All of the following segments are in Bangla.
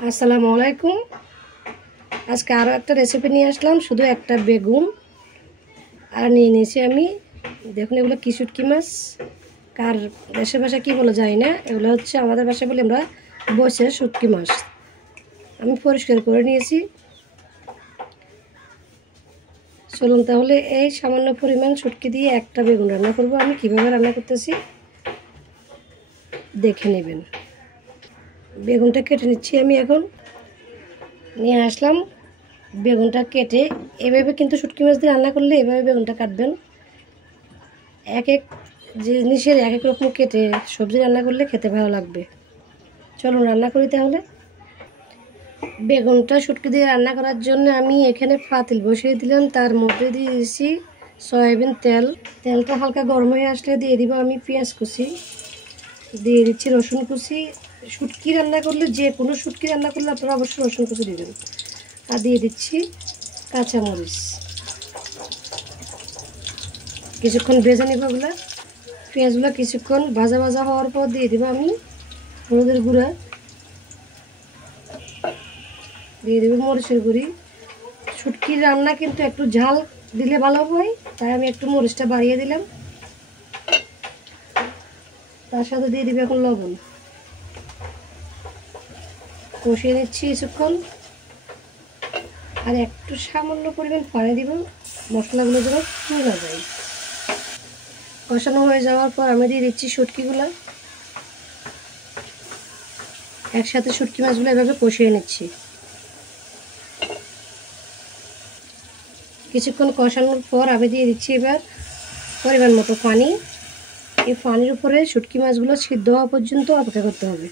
আসসালামু আলাইকুম। আজকে আরও একটা রেসিপি নিয়ে আসলাম। শুধু একটা বেগুন আর নিয়ে নিয়েছি আমি, দেখুন এগুলো কি শুটকি মাছ। কার দেশের ভাষা কী বলে জানি না, এগুলো হচ্ছে আমাদের ভাষায় বলি আমরা বসে শুটকি মাছ। আমি পরিষ্কার করে নিয়েছি। চলুন তাহলে এই সামান্য পরিমাণ শুটকি দিয়ে একটা বেগুন রান্না করব। আমি কিভাবে রান্না করতেছি দেখে নেবেন। বেগুনটা কেটে নিচ্ছি আমি, এখন নিয়ে আসলাম। বেগুনটা কেটে এভাবে কিন্তু শুটকি মাছ দিয়ে রান্না করলে এভাবে বেগুনটা কাটবেন। এক এক জিনিসের এক এক রকম কেটে সবজি রান্না করলে খেতে ভালো লাগবে। চলুন রান্না করি তাহলে। বেগুনটা শুটকি দিয়ে রান্না করার জন্য আমি এখানে পাতিল বসিয়ে দিলাম, তার মধ্যে দিয়ে দিয়েছি সয়াবিন তেল। তেলটা হালকা গরম হয়ে আসলে দিয়ে দিব আমি পেঁয়াজ কুচি, দিয়ে দিচ্ছি রসুন কুচি। শুটকি রান্না করলে, যে কোনো শুটকি রান্না করলে আপনারা অবশ্যই রসুন কুচি দিবেন। আর দিয়ে দিচ্ছি কাঁচামরিচ। কিছুক্ষণ ভেজে নেব ওগুলো। পেঁয়াজগুলো কিছুক্ষণ ভাজা ভাজা হওয়ার পর দিয়ে দেবো আমি হলুদের গুঁড়া, দিয়ে দেবো মরিচের গুঁড়ি। শুটকির রান্না কিন্তু একটু ঝাল দিলে ভালো হয়, তাই আমি একটু মরিচটা বাড়িয়ে দিলাম। তার সাথে দিয়ে দেবো এখন লবণ। কষিয়ে নিচ্ছি কিছুক্ষণ, আর একটু সামান্য পরিমাণ পানি দিব, মশলাগুলো যেন পুড়ে না যায়। কষানো হয়ে যাওয়ার পর আমি দিয়ে দিচ্ছি শুটকিগুলো। একসাথে শুটকি মাছগুলো এভাবে কষিয়ে নিচ্ছি। কিছুক্ষণ কষানোর পর আমি দিয়ে দিচ্ছি এবার পরিমাণ মতো পানি। এই পানির উপরে শুটকি মাছগুলো সিদ্ধ হওয়া পর্যন্ত অপেক্ষা করতে হবে।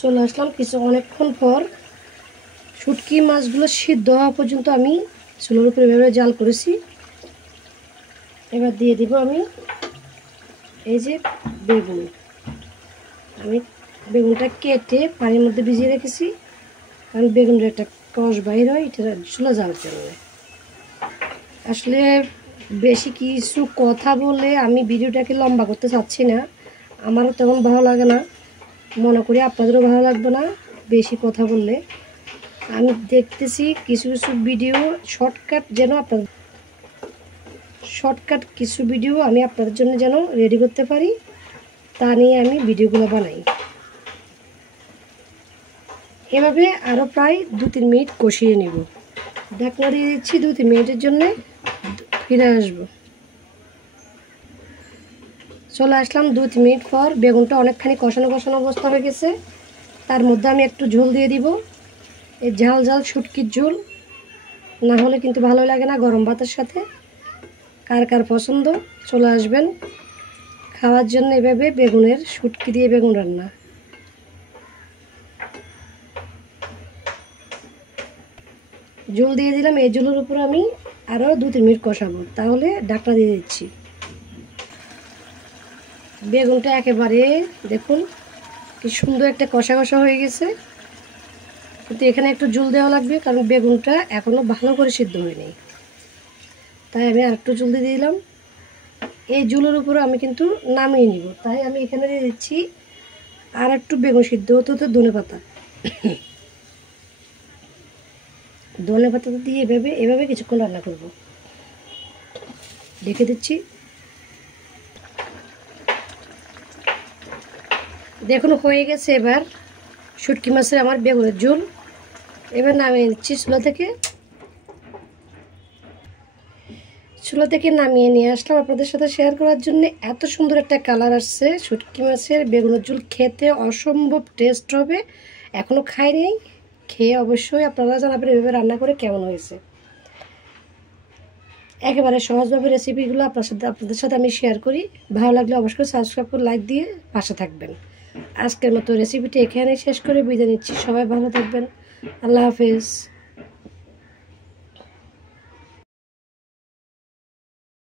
চলে আসলাম অনেকক্ষণ পর। শুটকি মাছগুলো সিদ্ধ হওয়া পর্যন্ত আমি চুলোর উপরে এভাবে জাল করেছি। এবার দিয়ে দিব আমি এই যে বেগুন। আমি বেগুনটা কেটে পানির মধ্যে ভিজিয়ে রেখেছি, কারণ বেগুনের একটা কষ বাইর হয়, এটা চলে যাওয়ার জন্য। আসলে বেশি কিছু কথা বলে আমি ভিডিওটাকে লম্বা করতে চাচ্ছি না, আমারও তেমন ভালো লাগে না, মনে করি আপনাদেরও ভালো লাগবে না বেশি কথা বললে। আমি দেখতেছি কিছু কিছু ভিডিও শর্টকাট কিছু ভিডিও আমি আপনাদের জন্য যেন রেডি করতে পারি, তা নিয়ে আমি ভিডিওগুলো বানাই। এভাবে আরও প্রায় 2-3 মিনিট কষিয়ে নেব। ঢাকনা দিয়ে দিচ্ছি, 2-3 মিনিটের জন্য ফিরে আসবো। চলে আসলাম 2-3 মিনিট পর। বেগুনটা অনেকখানি কষানো কষানো অবস্থা হয়ে গেছে। তার মধ্যে আমি একটু ঝোল দিয়ে দিব, এই ঝাল ঝাল শুটকির ঝোল। না হলে কিন্তু ভালো লাগে না গরম ভাতের সাথে। কার কার পছন্দ চলে আসবেন খাওয়ার জন্য এভাবে বেগুনের শুটকি দিয়ে বেগুন রান্না। ঝোল দিয়ে দিলাম। এই ঝোলের উপর আমি আরও 2-3 মিনিট কষাবো, তাহলে ঢাকনা দিয়ে দিচ্ছি। বেগুনটা একেবারে দেখুন কি সুন্দর একটা কষা কষা হয়ে গেছে, কিন্তু এখানে একটু ঝোল দেওয়া লাগবে, কারণ বেগুনটা এখনও ভালো করে সিদ্ধ হয়নি। তাই আমি আর একটু ঝোল দিয়ে দিলাম। এই ঝোলের উপর আমি কিন্তু নামিয়ে নিব, তাই আমি এখানে দিয়ে দিচ্ছি আর একটু বেগুন সিদ্ধ হতে হতে ধনেপাতা। ধনেপাতাটা দিয়ে এভাবে কিছুক্ষণ রান্না করব। ঢেকে দিচ্ছি। দেখুন হয়ে গেছে এবার শুটকি মাছের আমার বেগুনের ঝোল। এবার নামিয়ে নিচ্ছি চুলা থেকে নামিয়ে নিয়ে আসলাম আপনাদের সাথে শেয়ার করার জন্য। এত সুন্দর একটা কালার আসছে। শুটকি মাছের বেগুনের ঝোল খেতে অসম্ভব টেস্ট হবে। এখনও খাইনি, খেয়ে অবশ্যই আপনারা জানাবেন এভাবে রান্না করে কেমন হয়েছে। একেবারে সহজভাবে রেসিপিগুলো আপনাদের সাথে আমি শেয়ার করি। ভালো লাগলে অবশ্যই সাবস্ক্রাইব করে লাইক দিয়ে পাশে থাকবেন। আজকের মতো রেসিপিটি এখানেই শেষ করে বিদায় নিচ্ছি। সবাই ভালো থাকবেন। আল্লাহ হাফেজ।